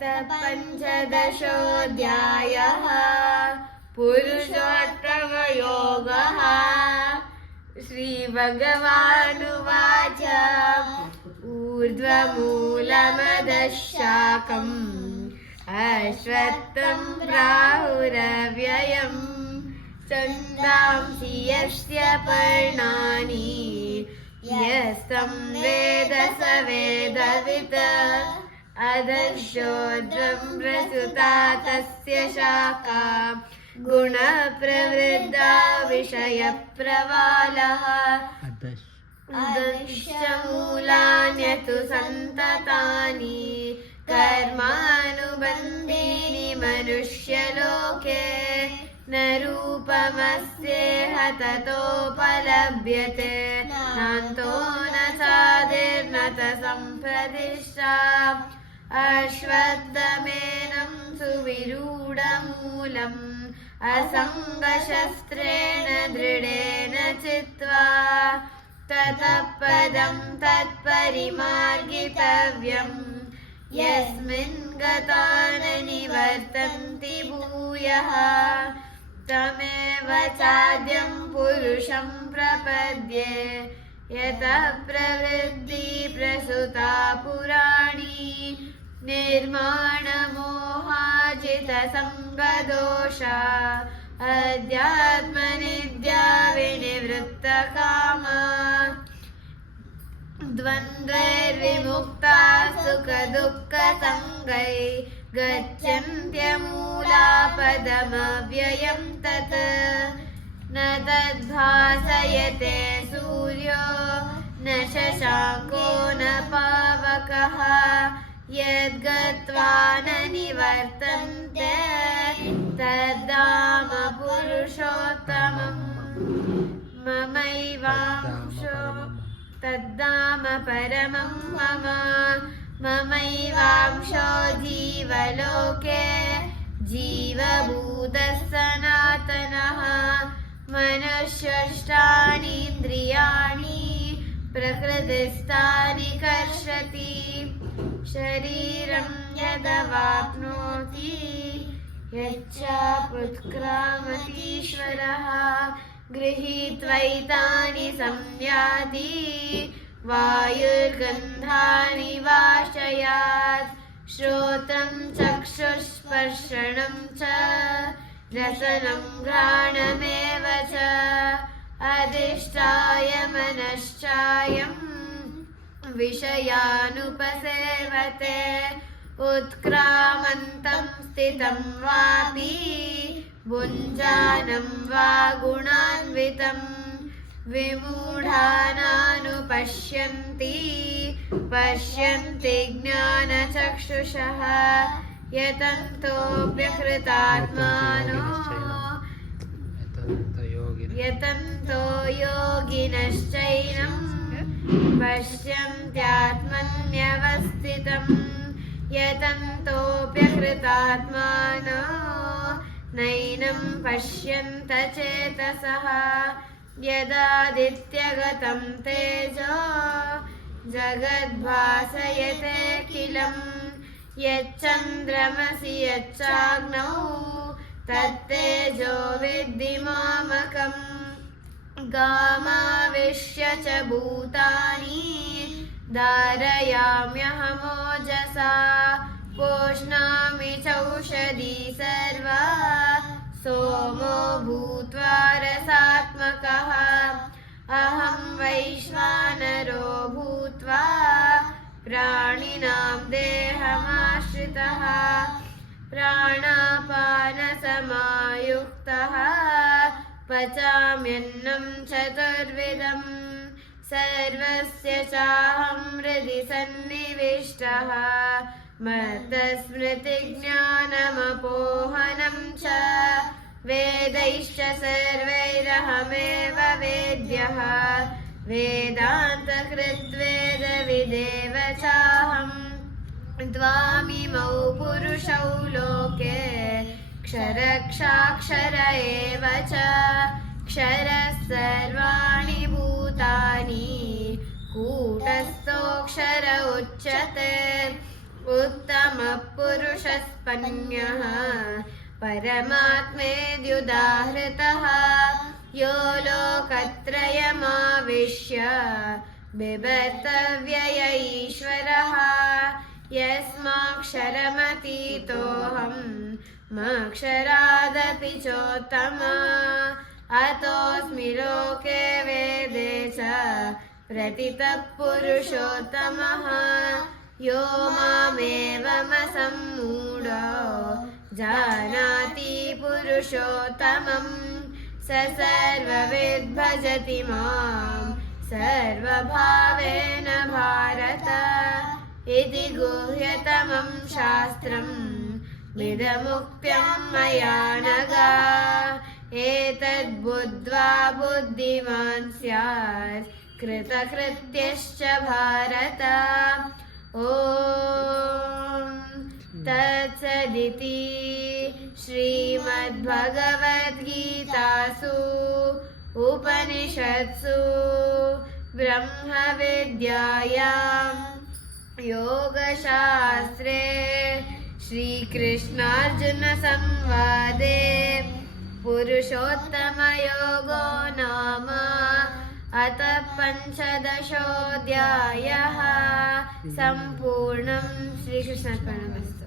पञ्चदशोऽध्यायः पुरुषोत्तमयोगः। श्रीभगवानुवाच ऊर्ध्वमूलमधः शाखम् अश्वत्थं प्राहुरव्ययम् छन्दांसि यस्य पर्णानि यस्तं वेद स वेदवित् अधश्चोर्ध्वं प्रसृता तस्य शाखा गुणप्रवृद्धा विषयप्रवालः अधश्च मूलान्यतु सन्ततानि कर्मानुबन्धीनि मनुष्यलोके न रूपमस्येह ततोपलभ्यते नान्तो न चादिर्न च सम्प्रतिष्ठा अश्वत्थमेनं सुविरूढमूलम् असङ्गशस्त्रेण दृढेन चित्वा ततः पदं तत्परिमार्गितव्यम् यस्मिन् गता न निवर्तन्ति भूयः तमेव चाद्यं पुरुषं प्रपद्ये यतः प्रवृत्ति प्रसृता पुराणी निर्माणमोहाजितसङ्गदोषा अध्यात्मनित्या विनिवृत्तकामा द्वन्द्वैर्विमुक्ता सुखदुःखसङ्गै गच्छन्त्यमूलापदमव्ययं तत् न तद्भासयते सूर्यो न शशाङ्को न पावकः यद्गत्वा न निवर्तन्ते तद्धाम पुरुषोत्तमम् ममैवांशो तद्धाम परमं मम ममैवांशो जीवलोके जीवभूतः सनातनः मनःषष्ठानीन्द्रियाणि प्रकृतिस्थानि कर्षति शरीरं यदवाप्नोति यच्चाप्युत्क्रामतीश्वरः गृहीत्वैतानि संयाति वायुर्गन्धानि वाशयात् श्रोत्रं चक्षुस्पर्शनं च रसनं घ्राणमेव च अधिष्ठाय मनश्चायं विषयानुपसेवते उत्क्रामन्तं स्थितं वापि भुञ्जानं वा गुणान्वितं विमूढानानुपश्यन्ति पश्यन्ति ज्ञानचक्षुषः यतन्तोऽप्यकृतात्मानो यतन्तो योगिनश्चैनं पश्यन्त्यात्मन्यवस्थितम् यतन्तोऽप्यकृतात्मानो नैनं पश्यन्त चेतसः यदादित्यगतं तेजो जगद्भासयतेऽखिलम् यच्चन्द्रमसि यच्चाग्नौ तत्तेजो विद्धि मामकम् गामाविश्य च भूतानि धारयाम्यहमोजसा पोष्णामि चौषधी सर्वा सोमो भूत्वा रसात्मकः अहं वैश्वानरो भूत्वा प्राणिनां देहमाश्रितः प्राणापानसमायुक्तः पचाम्यन्नं चतुर्विधं सर्वस्य चाहं हृदि सन्निविष्टः मत्तस्मृतिज्ञानमपोहनं च वेदैश्च सर्वैरहमेव वेद्यः वेदान्तकृद्वेदविदेव चाहं द्वामिमौ पुरुषौ लोके क्षरक्षाक्षर एव च क्षरः सर्वाणि भूतानि कूटस्थोऽक्षर उच्यते उत्तमपुरुषस्पन्यः परमात्मेत्युदाहृतः यो लोकत्रयमाविश्य बिभर्तव्यय ईश्वरः यस्माक्षरमतीतोऽहम् मक्षरादपि चोत्तमा अतोऽस्मि लोके वेदे च प्रतितः पुरुषोत्तमः यो मामेवमसम्मूढो जानाति पुरुषोत्तमम् स सर्वविद् भजति मां सर्वभावेन भारत इति गुह्यतमं शास्त्रम् मिदमुक्तं मया नघ एतद्बुद्ध्वा बुद्धिमान् स्यात् कृतकृत्यश्च भारत ॐ तत्सदिति श्रीमद्भगवद्गीतासु उपनिषत्सु ब्रह्मविद्यायां योगशास्त्रे श्रीकृष्णार्जुनसंवादे पुरुषोत्तमयोगो नाम अतः पञ्चदशोऽध्यायः सम्पूर्णं। श्रीकृष्णार्पणमस्तु।